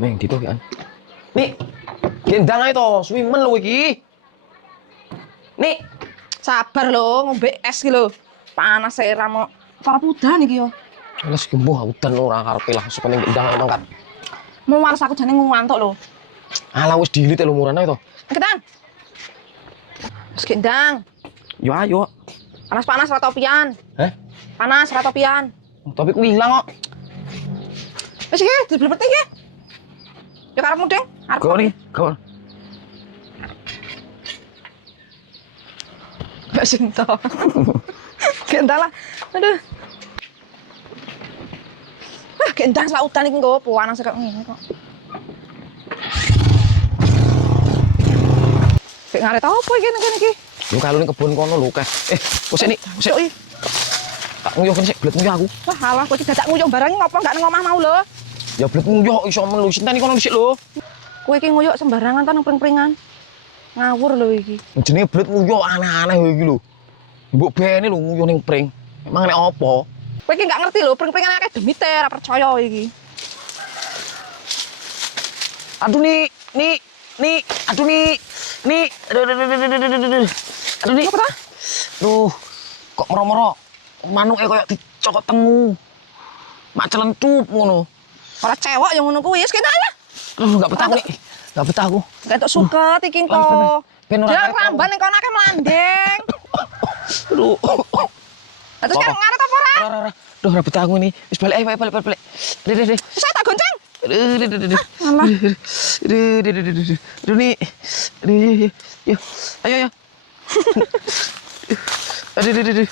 Meng gitu kan. Nih, gendang ae to, suwimen lho iki. Nih, Sabar lho, ngombe es iki lho. Panas e ramo. Para pudan iki yo. wis gembuh udan ora karepe lah supaya gendang mangkat. Muwales aku jane ngantuk lho. Alah wis dilit lumuran ae to. Gendang. Wis gendang. Yo ayo. Panas-panas ra topian. Heh, Panas ra topian. tapi ku ilang kok. Wis iki diblebet iki. Ya karepmu, Ding. Arep. Go nih, go. Mbak Sinta. Gendang lah. Aduh. Wah, gendang saudan iki nggo panas kok ngene kok. Sik ngaret apa iki ngene iki? Lu kalau ning kebon kono lho keh. Wis nek, wis. Tak nguyuh kene sik blet nguyuh aku. Wah, alah kowe iki dadak nguyuh barang ngopo enggak nang omah mau lho. Ya blet nguyuh iso men lho, sinteni kono dhisik lho. Kowe iki nguyuh sembarangan ta nang pring-pringan. Ngawur lho iki. Jenenge blet nguyuh aneh-aneh iki lho. Mbok bene lho nguyuh ning pring. Emang nek apa? Kowe iki enggak ngerti lho, pring-pringan akeh demite ora percaya iki. Aduh nih, aduh nih. Aduh nih. Apa ta? Duh, kok moro-moro manuke koyo dicokot tengu. Mak celentup ngono. Ora cewek yang ngono kuwi, wis kene ae. Aduh, enggak betah nih. Enggak betah aku. Ketok suket iki kok. Ben ora Dia karet. ramban ning kono akeh melandeng. Aduh. Terus kan ngaret apa ora? Ora. Duh, ora betah aku ini. Wis balik ae, balik. Deh. Saya tak gonceng. Aduh. Alah. Aduh nih. Aduh. Yo. Ayo. Aduh.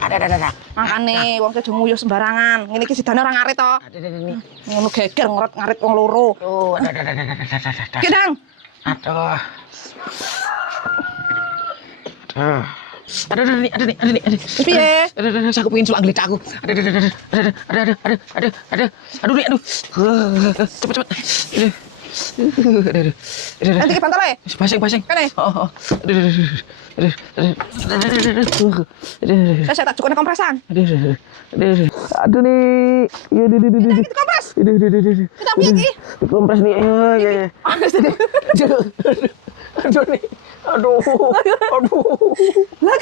Ada. Makane wong aja nguyuh sembarangan. Ngene iki sidane ora ngarit to. Ada. Ngono geger ngarit wong loro. Oh, ada. Gendang. Aduh. Ada nih. Piye? Ada. Aku pengen sulak gelicak aku. Ada. Aduh nih. Cepet. Aduh. Nanti ke bantal ae. Pasang. Kene. Oh. Aduh. Saya tak cukup kompresan. Aduh nih. Iya, Kita kompres. Kita piye iki? Kompres nih. Iya. Panas tadi. Aduh nih. Aduh. Lah